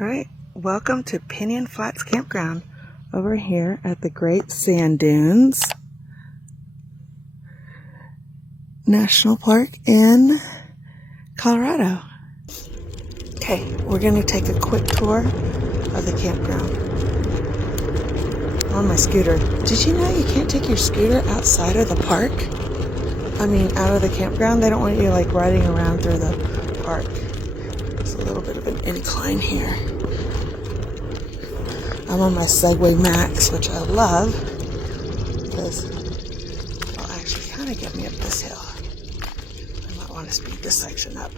All right, welcome to Piñon Flats Campground over here at the Great Sand Dunes National Park in Colorado. Okay, we're going to take a quick tour of the campground on my scooter. Did you know you can't take your scooter outside of the park? Out of the campground. They don't want you like riding around through the park. It's a little bit of an incline here. I'm on my Segway Max, which I love because it'll actually kind of get me up this hill. I might want to speed this section up.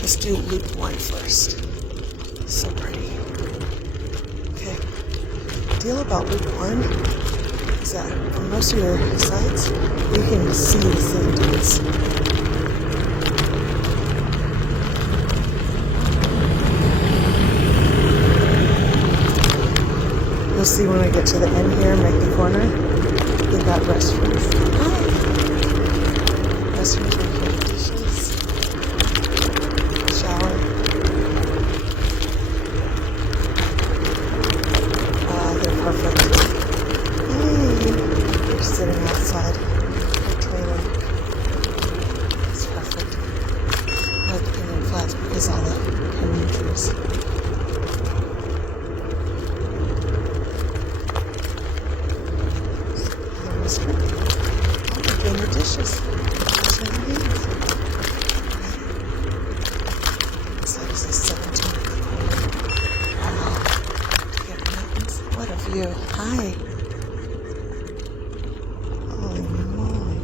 Let's do loop 1 first. So pretty. Okay. The deal about loop 1 is that on most of your sites, you can see the sand dunes. You'll see when we get to the end here, make the corner, they've got restrooms. Restrooms right here, dishes. Shower. They're perfect. Hey, you're sitting outside. Entertaining. It's perfect. I like Piñon Flats because all the piñon trees. The restaurant. Oh, they're doing the dishes. What a view. Hi. Holy moly.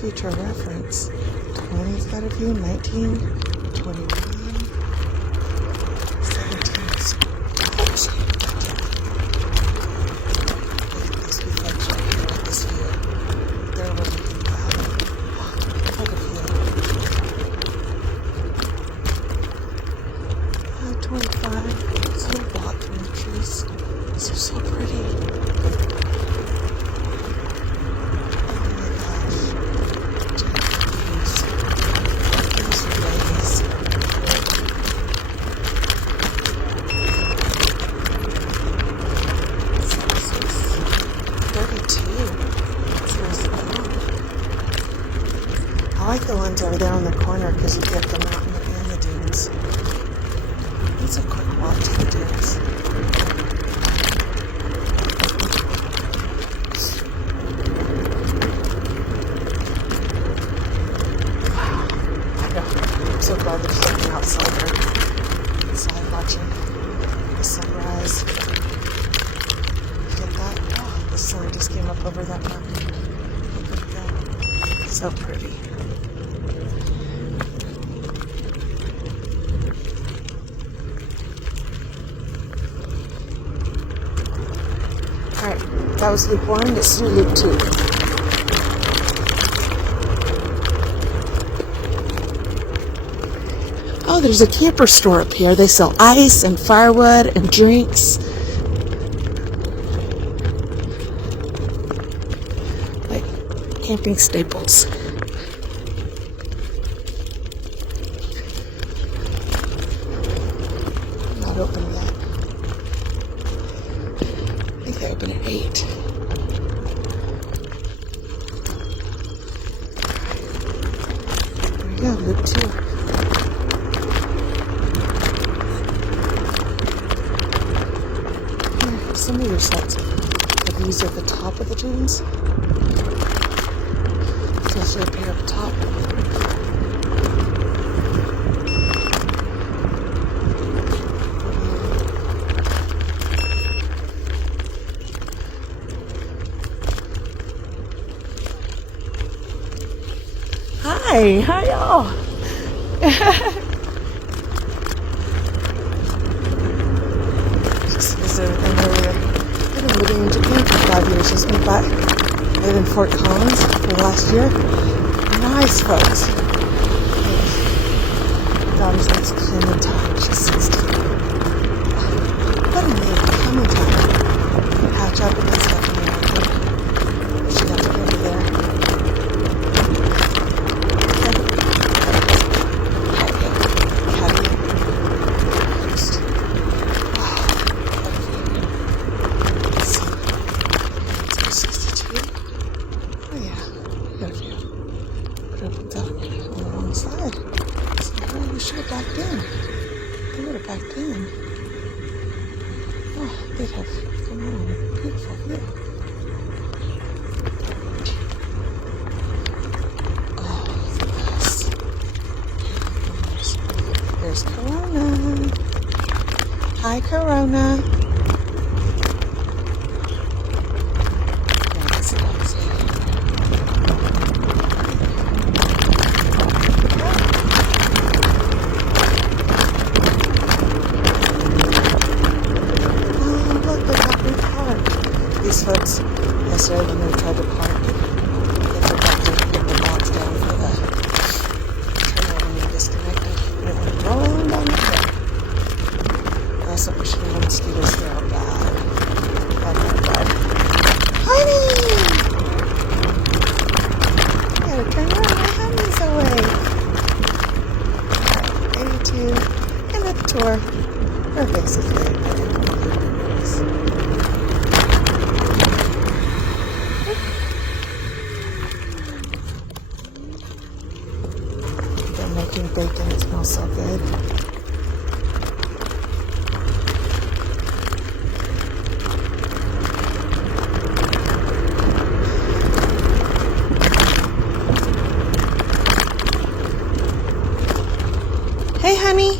Future reference. 20's got a view, 19, 21, 17. This reflection here at this view. There will be what a view. 25. It's a little block from the trees. These are so pretty. Oh my gosh. These rays. 32. That's nice and long. I like the ones over there on the corner because you get the mountain and the dunes. It's a quick walk to the dunes. Wow. I know. I'm so glad that you're outside there. Inside watching the sunrise. Get that? Oh, the sun just came up over that mountain. Look at that. So pretty. Alright, that was loop 1, let's do loop 2. Oh, there's a camper store up here. They sell ice and firewood and drinks. Like camping staples. Not open yet. I think they open at 8. There we go, loop 2. Here, some of your sites have views at the top of the dunes. Especially up here at the top. Hi, hi y'all. Just visited them earlier. I've been living in Japan for 5 years. Just moved back. I live in Fort Collins for the last year. Nice folks. in time. She's 16. What a name. Coming time. Hatch up and stuff in there. She got to go over there. Should have backed in. They would have backed in. Oh, they'd have come on. Beautiful view. Oh, the best. There's Corona. Hi, Corona. These folks, yesterday when they tried to park, they forgot to put the box down for the trailer when they disconnected. And it went rolling down the hill. That's what Michigan mosquitoes, they're all bad. Bad. Honey! I gotta turn around, my honey's away. 82, and the tour. Or basically, making bacon, it smells so good. Hey, honey.